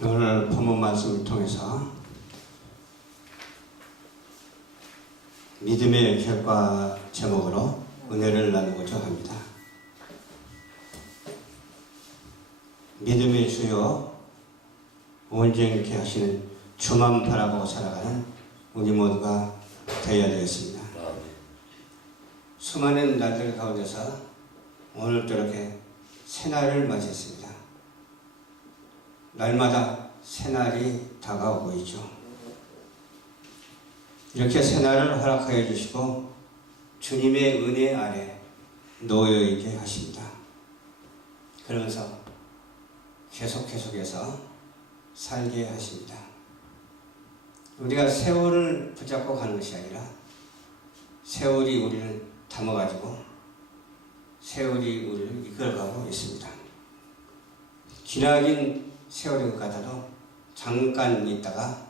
오늘 본문 말씀을 통해서 믿음의 결과 제목으로 은혜를 나누고자 합니다. 믿음의 주요 온전케 하시는 주만 바라보고 살아가는 우리 모두가 되어야 되겠습니다. 수많은 날들 가운데서 오늘도 이렇게 새날을 맞이했습니다. 날마다 새날이 다가오고 있죠. 이렇게 새날을 허락하여 주시고 주님의 은혜 아래 놓여있게 하십니다. 그러면서 계속해서 살게 하십니다. 우리가 세월을 붙잡고 가는 것이 아니라 세월이 우리를 담아가지고 세월이 우리를 이끌어가고 있습니다. 기나긴 세월인 것 같아도 잠깐 있다가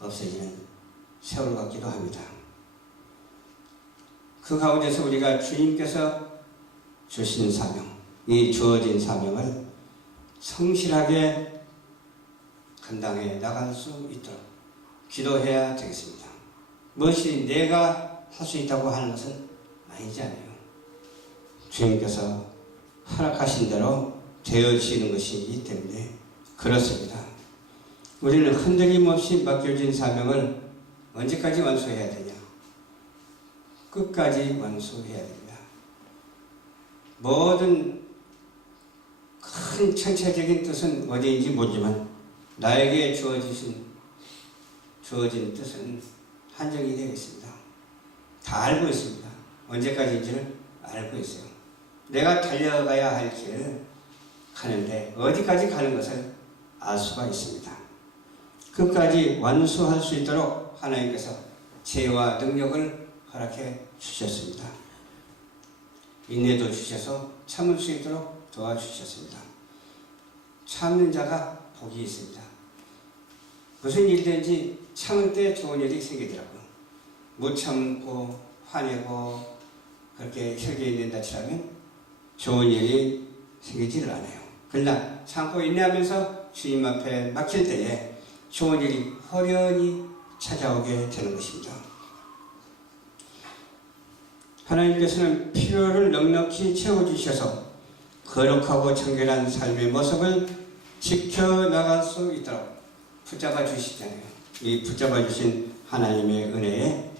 없어지는 세월 같기도 합니다. 그 가운데서 우리가 주님께서 주신 사명, 이 주어진 사명을 성실하게 감당해 나갈 수 있도록 기도해야 되겠습니다. 무엇이 내가 할 수 있다고 하는 것은 아니잖아요. 주님께서 허락하신 대로 되어지는 것이기 때문에 그렇습니다. 우리는 흔들림 없이 맡겨진 사명을 언제까지 완수해야 되냐? 끝까지 완수해야 됩니다. 모든 큰 전체적인 뜻은 어디인지 모르지만 나에게 주어진 뜻은 한정이 되어 있습니다. 다 알고 있습니다. 언제까지인지를 알고 있어요. 내가 달려가야 할 길을 가는데 어디까지 가는 것을 알 수가 있습니다. 끝까지 완수할 수 있도록 하나님께서 지혜와 능력을 허락해 주셨습니다. 인내도 주셔서 참을 수 있도록 도와주셨습니다. 참는 자가 복이 있습니다. 무슨 일이든지 참을 때 좋은 일이 생기더라고요. 못 참고 화내고 그렇게 혈기에 있는다 치라면 좋은 일이 생기지를 않아요. 그러나 참고 인내하면서 주님 앞에 맡길 때에 좋은 일이 허련히 찾아오게 되는 것입니다. 하나님께서는 필요를 넉넉히 채워주셔서 거룩하고 청결한 삶의 모습을 지켜나갈 수 있도록 붙잡아 주시잖아요. 이 붙잡아 주신 하나님의 은혜에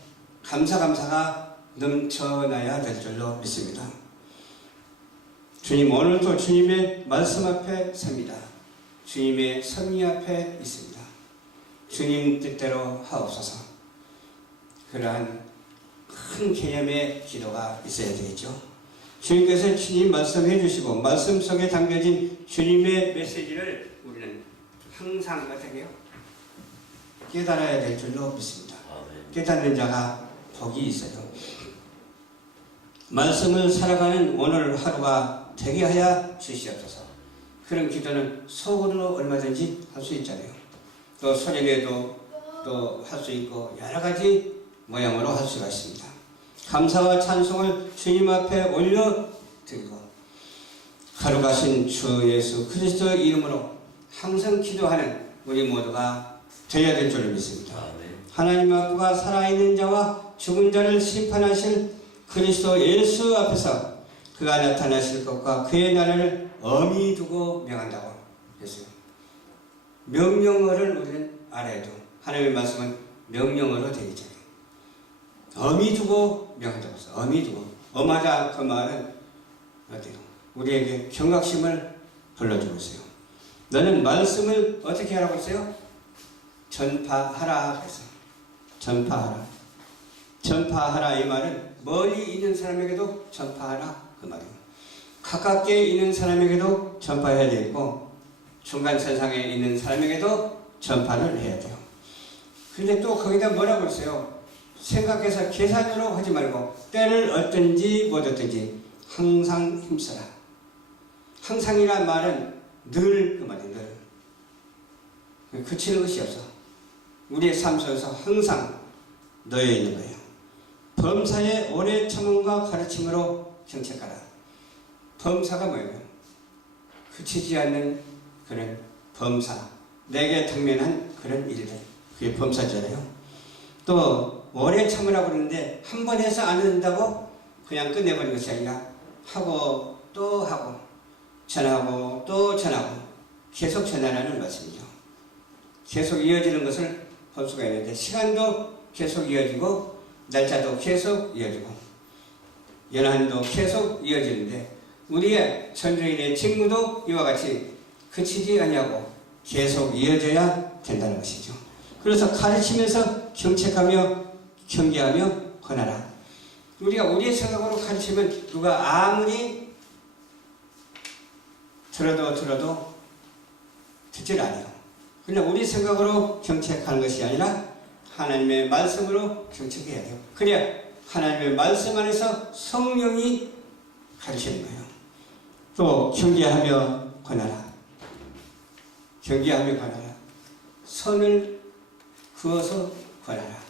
감사가 넘쳐나야 될 줄로 믿습니다. 주님, 오늘도 주님의 말씀 앞에 섭니다. 주님의 섭리 앞에 있습니다. 주님 뜻대로 하옵소서. 그러한 큰 개념의 기도가 있어야 되겠죠. 주님께서 주님 말씀해 주시고 말씀 속에 담겨진 주님의 메시지를 우리는 항상 어떻게 해요? 깨달아야 될 줄로 믿습니다. 깨닫는 자가 복이 있어요. 말씀을 살아가는 오늘 하루가 되게 하여 주시옵소서. 그런 기도는 속으로 얼마든지 할 수 있잖아요. 또 소리내도 또 할 수 있고 여러 가지 모양으로 할 수가 있습니다. 감사와 찬송을 주님 앞에 올려드리고 거룩하신 주 예수 그리스도의 이름으로 항상 기도하는 우리 모두가 되어야 될 줄 믿습니다. 하나님 앞과 살아있는 자와 죽은 자를 심판하실 그리스도 예수 앞에서 그가 나타나실 것과 그의 나라를 엄히 두고 명한다고 했어요. 명령어를 우리는 알아야 돼요. 하나님의 말씀은 명령어로 되어 있잖아요. 엄히 두고 명한다고 했어요. 엄히 두고. 엄하다 그 말은 어때요? 우리에게 경각심을 불러주고 있어요. 너는 말씀을 어떻게 하라고 했어요? 전파하라 했어요. 전파하라. 전파하라 이 말은 멀리 있는 사람에게도 전파하라 그 말이에요. 가깝게 있는 사람에게도 전파해야 되고 중간 세상에 있는 사람에게도 전파를 해야 돼요. 근데 또 거기다 뭐라고 했어요? 생각해서 계산으로 하지 말고 때를 얻든지 못 얻든지 항상 힘써라. 항상이란 말은 늘 그 말이에요. 늘. 그치는 것이 없어. 우리의 삶 속에서 항상 놓여 있는 거예요. 범사의 오래 청음과 가르침으로 정책하라. 범사가 뭐예요? 그치지 않는 그런 범사, 내게 당면한 그런 일이다. 그게 범사잖아요. 또 오래 참으라고 그러는데 한 번 해서 안 된다고 그냥 끝내버리는 것이 아니라 하고 또 하고 전하고 또 전하고 계속 전하라는 말씀이죠. 계속 이어지는 것을 볼 수가 있는데 시간도 계속 이어지고 날짜도 계속 이어지고 연한도 계속 이어지는데 우리의 전도인의 직무도 이와 같이 그치지 아니하고 계속 이어져야 된다는 것이죠. 그래서 가르치면서 경책하며 경계하며 권하라. 우리가 우리의 생각으로 가르치면 누가 아무리 들어도 듣질 않아요. 그냥 우리 생각으로 경책하는 것이 아니라 하나님의 말씀으로 경책해야 돼요. 그래야 하나님의 말씀 안에서 성령이 가르치는 거예요. 또 경계하며 권하라. 경계하며 권하라. 선을 그어서 권하라.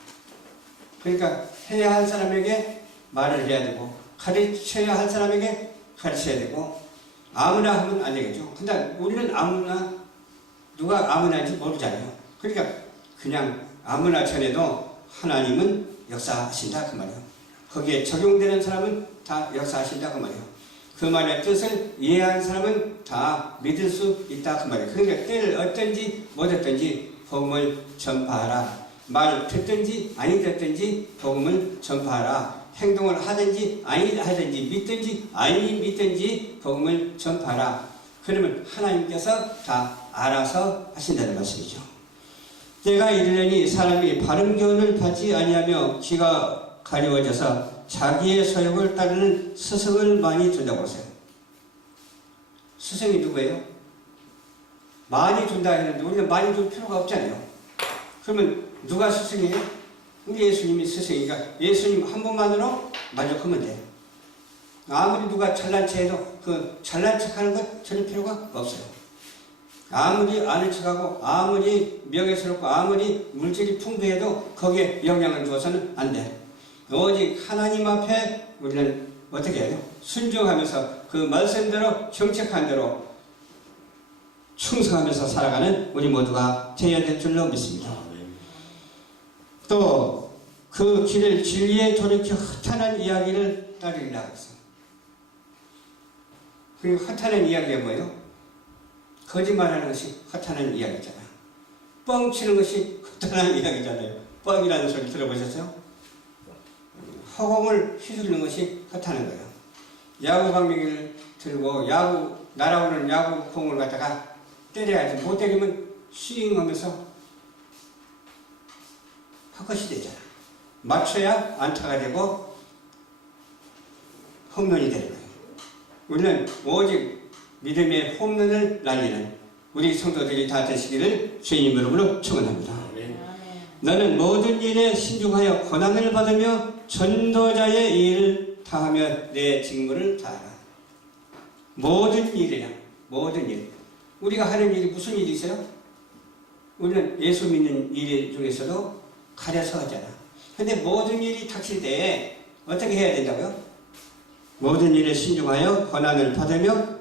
그러니까 해야 할 사람에게 말을 해야 되고 가르쳐야 할 사람에게 가르쳐야 되고 아무나 하면 안 되겠죠. 근데 우리는 아무나 누가 아무나 인지 모르잖아요. 그러니까 그냥 아무나 전해도 하나님은 역사하신다 그 말이에요. 거기에 적용되는 사람은 다 역사하신다 그 말이에요. 그 말의 뜻을 이해하는 사람은 다 믿을 수 있다 그 말이에요. 그러니까 때를 어떤지 못했든지 복음을 전파하라. 말 듣든지 아니 듣든지 복음을 전파하라. 행동을 하든지 아니 하든지 믿든지 아니 믿든지 복음을 전파하라. 그러면 하나님께서 다 알아서 하신다는 말씀이죠. 때가 이르려니 사람이 바른 교훈을 받지 아니하며 귀가 가려워져서 자기의 소욕을 따르는 스승을 많이 둔다고 하세요. 스승이 누구예요? 많이 둔다 했는데 우리는 많이 둘 필요가 없잖아요. 그러면 누가 스승이에요? 우리 예수님이 스승이니까 예수님 한 분만으로 만족하면 돼. 아무리 누가 잘난 체해도 그 잘난 척하는 것 전혀 필요가 없어요. 아무리 아는 척하고 아무리 명예스럽고 아무리 물질이 풍부해도 거기에 영향을 주어서는 안 돼. 오직 하나님 앞에 우리는 어떻게 해요? 순종하면서 그 말씀대로 경책한 대로 충성하면서 살아가는 우리 모두가 되어야 될 줄로 믿습니다. 또 그 길을 진리에 돌이켜 허탄한 이야기를 따르리라 했어요. 그리고 허탄한 이야기가 뭐예요? 거짓말하는 것이 허탄한 이야기잖아요. 뻥치는 것이 허탄한 이야기잖아요. 뻥이라는 소리 들어보셨어요? 허공을 휘두르는 것이 허탄한 거예요. 야구 방망이를 들고 날아오는 야구 공을 갖다가 때려야지. 못 때리면 스윙하면서 헛것이 되잖아. 맞춰야 안타가 되고 홈런이 되는 거예요. 우리는 오직 믿음의 홈런을 날리는 우리 성도들이 다 되시기를 주님 이름으로 축원합니다. 너는 모든 일에 신중하여 고난을 받으며 전도자의 일을 다하며 내 직무를 다하라. 모든 일이야. 모든 일. 우리가 하는 일이 무슨 일이 있어요? 우리는 예수 믿는 일 중에서도 가려서 하잖아. 근데 모든 일이 닥칠 때 어떻게 해야 된다고요? 모든 일에 신중하여 고난을 받으며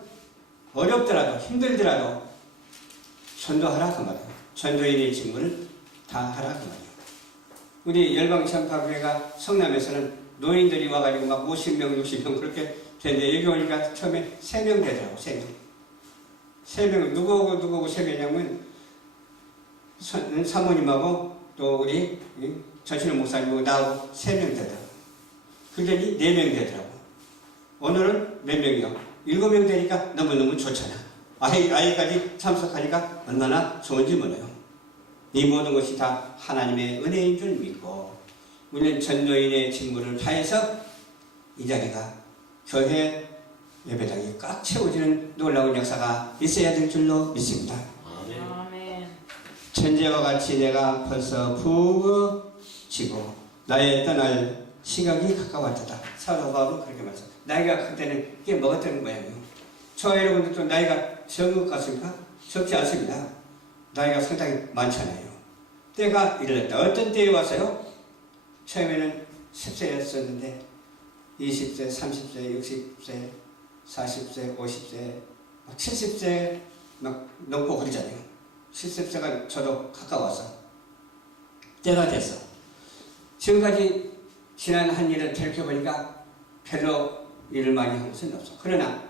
어렵더라도 힘들더라도 전도하라 그 말이에요. 전도인의 직무를 다 하라 그 말이에요. 우리 열방전파교회가 성남에서는 노인들이 와가지고 막 50명, 60명 그렇게 되는데 여기 오니까 처음에 3명 되더라고. 3명. 3명. 누구하고 3명이냐면 사모님하고 또 우리 전신호 목사님하고 나하고 3명 되더라고. 그전이 4명 되더라고. 오늘은 몇 명이요? 7명 되니까 너무너무 좋잖아. 아이까지 참석하니까 얼마나 좋은지 몰라요. 이 모든 것이 다 하나님의 은혜인 줄 믿고 우리는 전도인의 직무를 다해서 이 자리가 교회 예배당이 꽉 채워지는 놀라운 역사가 있어야 될 줄로 믿습니다. 아멘. 천재와 같이 내가 벌써 부어지고 나의 떠날 시각이 가까웠다. 사도 바울은 그렇게 말했어요. 나이가 클 때는 이게 먹었던 모양이에요. 저 여러분들도 나이가 적은 것 같습니까? 적지 않습니다. 나이가 상당히 많잖아요. 때가 이르렀다. 어떤 때에 왔어요? 처음에는 10세였었는데 20세, 30세, 60세, 40세, 50세, 70세 막 넘고 그러잖아요. 70세가 저도 가까워서 때가 됐어. 지금까지 지난 한 일을 돌이켜보니까 별로 일을 많이 한 것은 없어. 그러나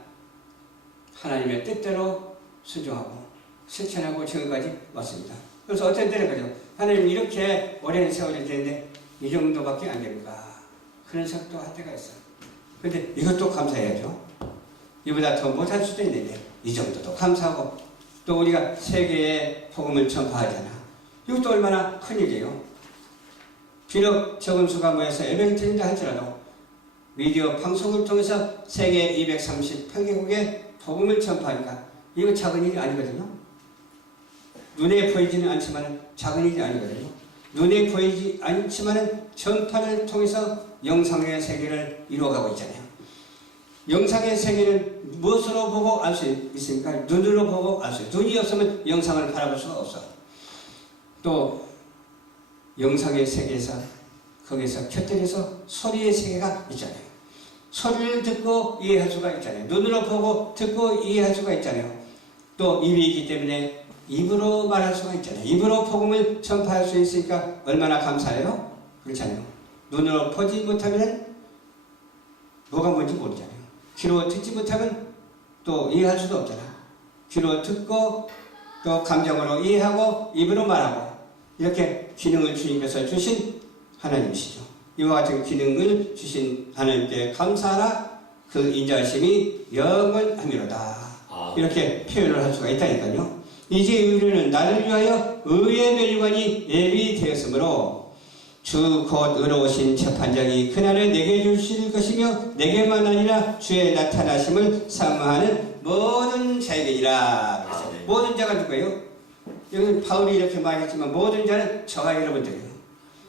하나님의 뜻대로 순종하고 실천하고 지금까지 왔습니다. 그래서 어떤 때는 그죠. 하나님 이렇게 오랜 세월이 됐는데 이 정도밖에 안 됩니까? 그런 생각도 할 때가 있어. 근데 이것도 감사해야죠. 이보다 더 못할 수도 있는데 이 정도도 감사하고 또 우리가 세계에 복음을 전파하잖아. 이것도 얼마나 큰일이에요. 비록 적은 수가 모여서 예배를 드린다 할지라도 미디어 방송을 통해서 세계 238개국에 복음을 전파하니까 이거 작은 일이 아니거든요. 눈에 보이지는 않지만 작은 일이 아니거든요. 눈에 보이지 않지만 전파를 통해서 영상의 세계를 이루어가고 있잖아요. 영상의 세계는 무엇으로 보고 알 수 있습니까? 눈으로 보고 알 수 있어요. 눈이 없으면 영상을 바라볼 수가 없어요. 또 영상의 세계에서 거기서 곁들여서 소리의 세계가 있잖아요. 소리를 듣고 이해할 수가 있잖아요. 눈으로 보고 듣고 이해할 수가 있잖아요. 또 입이 있기 때문에 입으로 말할 수가 있잖아요. 입으로 복음을 전파할 수 있으니까 얼마나 감사해요? 그렇잖아요. 눈으로 보지 못하면 뭐가 뭔지 모르잖아요. 귀로 듣지 못하면 또 이해할 수도 없잖아. 귀로 듣고 또 감정으로 이해하고 입으로 말하고 이렇게 기능을 주님께서 주신 하나님이시죠. 이와 같은 기능을 주신 하나님께 감사하라. 그 인자하심이 영원하미로다. 이렇게 표현을 할 수가 있다니까요. 이제 우리는 나를 위하여 의의 멸관이 예비되었으므로 주 곧 의로우신 재판장이 그날에 내게 주실 것이며 내게만 아니라 주의 나타나심을 사모하는 모든 자에게니라. 그래서 모든 자가 누구예요? 여기 바울이 이렇게 말했지만 모든 자는 저와 여러분들이에요.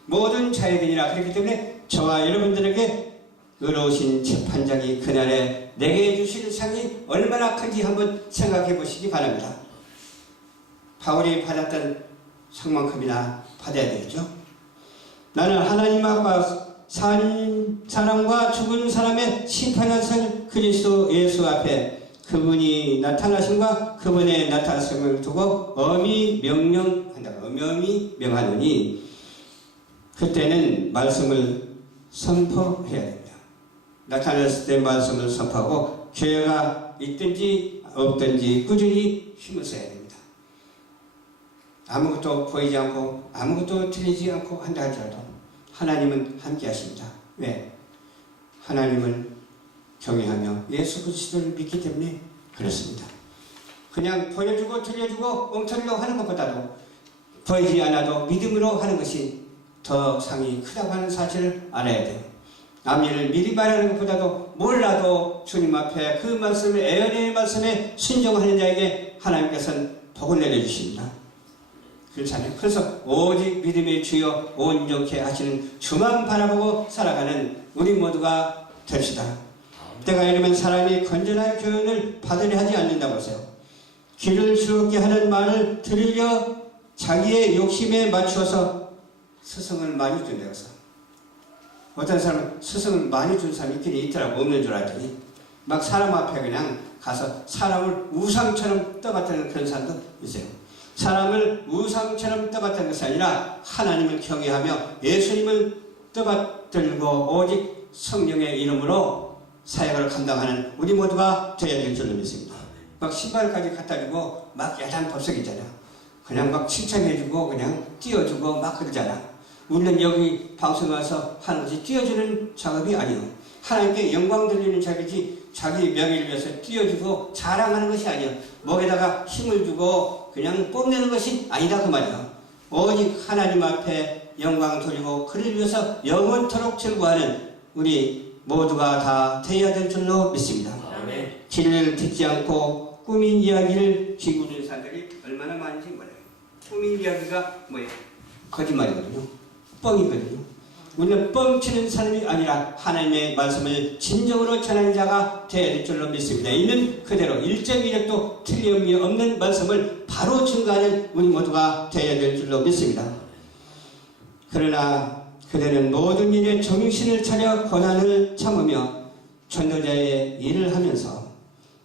모든 자에게니라. 그렇기 때문에 저와 여러분들에게 의로우신 재판장이 그날에 내게 주실 상이 얼마나 큰지 한번 생각해 보시기 바랍니다. 바울이 받았던 상만큼이나 받아야 되겠죠. 나는 하나님 앞과 사람과 죽은 사람의 심판하신 그리스도 예수 앞에 그분이 나타나심과 그분의 나타나심을 두고 엄히 명령한다. 엄히 명하노니 그때는 말씀을 선포해야 됩니다. 나타났을 때 말씀을 선포하고 기회가 있든지 없든지 꾸준히 힘을 써야 됩니다. 아무것도 보이지 않고 아무것도 들리지 않고 한다 할지라도 하나님은 함께 하십니다. 왜? 하나님을 경외하며 예수 그리스도를 믿기 때문에 그렇습니다. 그냥 보여주고 들려주고 엉터리로 하는 것보다도 보이지 않아도 믿음으로 하는 것이 더 상이 크다고 하는 사실을 알아야 돼요. 남 일을 미리 말하는 것보다도 몰라도 주님 앞에 그 말씀에 애언의 말씀에 순종하는 자에게 하나님께서는 복을 내려주십니다. 그렇잖아요. 그래서 오직 믿음의 주여 온전케 하시는 주만 바라보고 살아가는 우리 모두가 됩시다. 때가 이르면 사람이 건전한 교훈을 받으려 하지 않는다고 하세요. 귀를 즐겁게 하는 말을 들으려 자기의 욕심에 맞추어서 스승을 많이 준다고 해서 어떤 사람은 스승을 많이 준 사람이 있긴 있더라고. 없는 줄 알더니 막 사람 앞에 그냥 가서 사람을 우상처럼 떠받드는 그런 사람도 있어요. 사람을 우상처럼 떠받드는 것이 아니라 하나님을 경외하며 예수님을 떠받들고 오직 성령의 이름으로 사역을 감당하는 우리 모두가 되어야 될 줄로 믿습니다. 막 신발까지 갖다 주고 막 야단 법석 있잖아. 그냥 막 칭찬해주고 그냥 띄워주고 막 그러잖아. 우리는 여기 방송에 와서 하는 것이 띄워주는 작업이 아니에요. 하나님께 영광 돌리는 작업이지 자기 명예를 위해서 띄워주고 자랑하는 것이 아니에요. 목에다가 힘을 주고 그냥 뽐내는 것이 아니다 그 말이야. 오직 하나님 앞에 영광 돌리고 그를 위해서 영원토록 즐거워하는 우리 모두가 다 되어야 될 줄로 믿습니다. 진리를 듣지 않고 꾸민 이야기를 지구는 사람들이 얼마나 많은지 몰라요. 꾸민 이야기가 뭐예요? 거짓말이거든요. 뻥이거든요. 우리는 뻥치는 사람이 아니라 하나님의 말씀을 진정으로 전하는 자가 되어야 될 줄로 믿습니다. 있는 그대로 1.1획도 틀림이 없는 말씀을 바로 증거하는 우리 모두가 되어야 될 줄로 믿습니다. 그러나 그대는 모든 일에 정신을 차려 고난을 참으며 전도자의 일을 하면서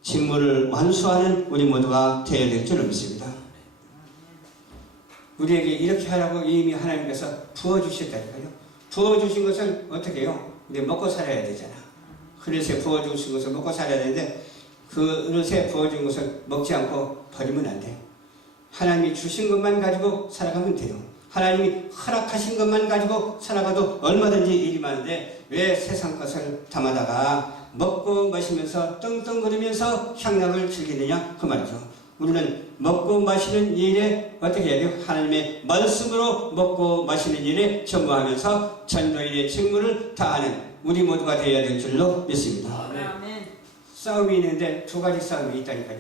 직무를 완수하는 우리 모두가 되어야 될 줄로 믿습니다. 우리에게 이렇게 하라고 이미 하나님께서 부어주셨다니까요. 부어주신 것을 어떻게 해요? 우리 먹고 살아야 되잖아. 그릇에 부어주신 것을 먹고 살아야 되는데 그 그릇에 부어준 것을 먹지 않고 버리면 안 돼요. 하나님이 주신 것만 가지고 살아가면 돼요. 하나님이 허락하신 것만 가지고 살아가도 얼마든지 일이 많은데 왜 세상 것을 담아다가 먹고 마시면서 떵떵거리면서 향락을 즐기느냐 그 말이죠. 우리는 먹고 마시는 일에 어떻게 해야 돼요? 하나님의 말씀으로 먹고 마시는 일에 전무하면서 전도인의 직무를 다하는 우리 모두가 되어야 될 줄로 믿습니다. 아멘. 싸움이 있는데 두 가지 싸움이 있다니까요.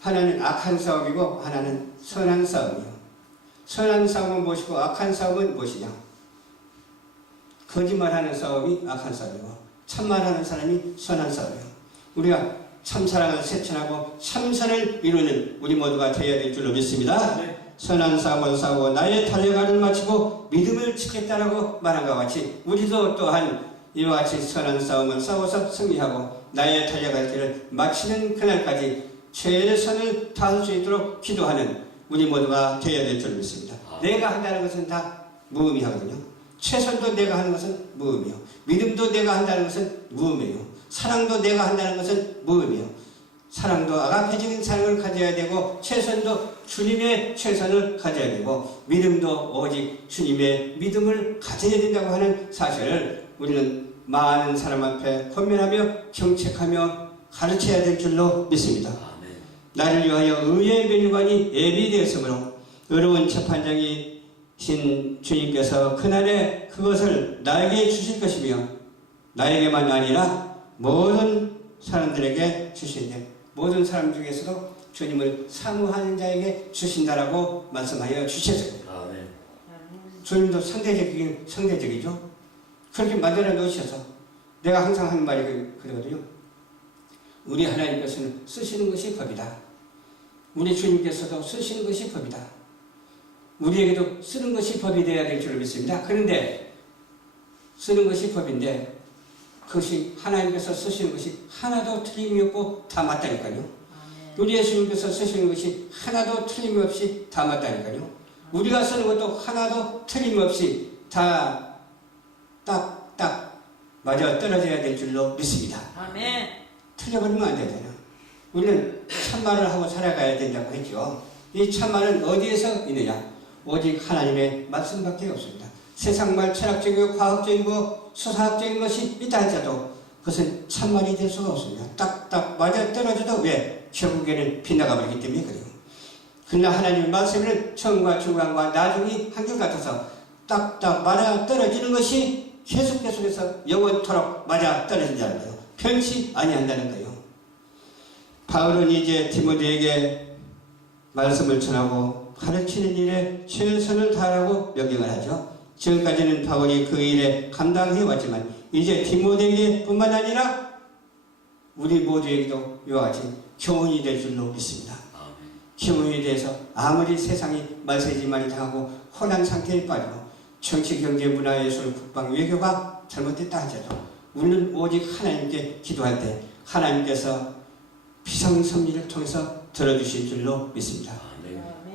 하나는 악한 싸움이고 하나는 선한 싸움이요. 선한 싸움은 무엇이고 악한 싸움은 무엇이냐? 거짓말하는 싸움이 악한 싸움이고 참말하는 사람이 선한 싸움이요. 우리가 참사랑을 실천하고 참선을 이루는 우리 모두가 되어야 될 줄로 믿습니다. 네. 선한 싸움을 싸우고 나의 달려가를 마치고 믿음을 지켰다라고 말한 것 같이 우리도 또한 이와 같이 선한 싸움을 싸워서 승리하고 나의 달려갈 길을 마치는 그날까지 최선을 다할 수 있도록 기도하는 우리 모두가 되어야 될 줄 믿습니다. 내가 한다는 것은 다 무의미하거든요. 최선도 내가 하는 것은 무의미요. 믿음도 내가 한다는 것은 무의미요. 사랑도 내가 한다는 것은 무의미요. 사랑도 아가페적인 사랑을 가져야 되고 최선도 주님의 최선을 가져야 되고 믿음도 오직 주님의 믿음을 가져야 된다고 하는 사실을 우리는 많은 사람 앞에 권면하며 경책하며 가르쳐야 될 줄로 믿습니다. 나를 위하여 의의 면류관이 예비되었으므로 의로운 재판장이신 주님께서 그날에 그것을 나에게 주실 것이며 나에게만 아니라 모든 사람들에게 주시는데 모든 사람 중에서도 주님을 사모하는 자에게 주신다라고 말씀하여 주셨어요. 주님도 상대적이죠. 그렇게 만들어 놓으셔서 내가 항상 하는 말이 그러거든요. 우리 하나님께서는 쓰시는 것이 법이다. 우리 주님께서도 쓰시는 것이 법이다. 우리에게도 쓰는 것이 법이 되어야 될 줄 믿습니다. 그런데 쓰는 것이 법인데 그것이 하나님께서 쓰시는 것이 하나도 틀림이 없고 다 맞다니까요. 우리 예수님께서 쓰시는 것이 하나도 틀림없이 다 맞다니까요. 우리가 쓰는 것도 하나도 틀림없이 다 딱 맞아 떨어져야 될 줄로 믿습니다. 아멘. 틀려버리면 안 되잖아요. 우리는 참말을 하고 살아가야 된다고 했죠. 이 참말은 어디에서 있느냐? 오직 하나님의 말씀밖에 없습니다. 세상말 철학적이고 과학적이고 수사학적인 것이 있다 할지라도 그것은 참말이 될 수가 없습니다. 딱딱 맞아 떨어져도 왜? 결국에는 빗나가 버리기 때문에 그래요. 그러나 하나님의 말씀은 처음과 중간과 나중이 한결 같아서 딱딱 맞아 떨어지는 것이 계속해서 영원토록 맞아 떨어진다는 거예요. 편치 아니한다는 거예요. 바울은 이제 디모데에게 말씀을 전하고 가르치는 일에 최선을 다하라고 명령을 하죠. 지금까지는 바울이 그 일에 감당해 왔지만 이제 디모데에게 뿐만 아니라 우리 모두에게도 이와 같이 교훈이 될 줄로 믿습니다. 교훈에 대해서 아무리 세상이 말세지 많이 당하고 혼란 상태에 빠지고 정치, 경제, 문화, 예술, 국방, 외교가 잘못됐다 하더라도 우리는 오직 하나님께 기도할 때 하나님께서 비상섭리를 통해서 들어주실 줄로 믿습니다.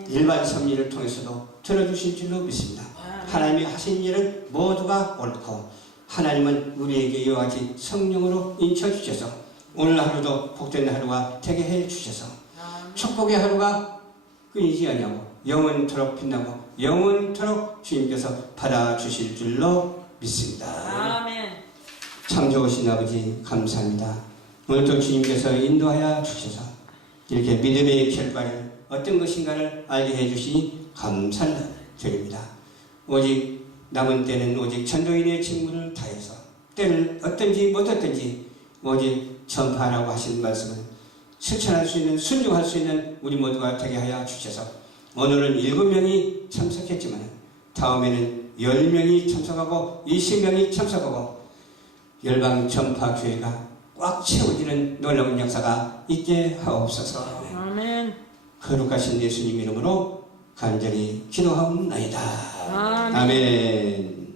일반 섭리를 통해서도 들어주실 줄로 믿습니다. 하나님이 하신 일은 모두가 옳고 하나님은 우리에게 이와 같이 성령으로 인쳐주셔서 오늘 하루도 복된 하루가 되게 해주셔서 축복의 하루가 끊이지 않냐고 영원토록 빛나고 영원토록 주님께서 받아주실 줄로 믿습니다. 아멘. 참 좋으신 아버지 감사합니다. 오늘도 주님께서 인도하여 주셔서 이렇게 믿음의 결과를 어떤 것인가를 알게 해주시니 감사를 드립니다. 오직 남은 때는 오직 전도인의 직무를 다해서 때를 어떤지 못했든지 오직 전파하라고 하신 말씀을 실천할 수 있는 순종할 수 있는 우리 모두가 되게 하여 주셔서 오늘은 7명이 참석했지만 다음에는 10명이 참석하고 20명이 참석하고 열방 전파교회가 꽉 채워지는 놀라운 역사가 있게 하옵소서. 아멘. 거룩하신 예수님 이름으로 간절히 기도하옵나이다. 아멘. 아멘.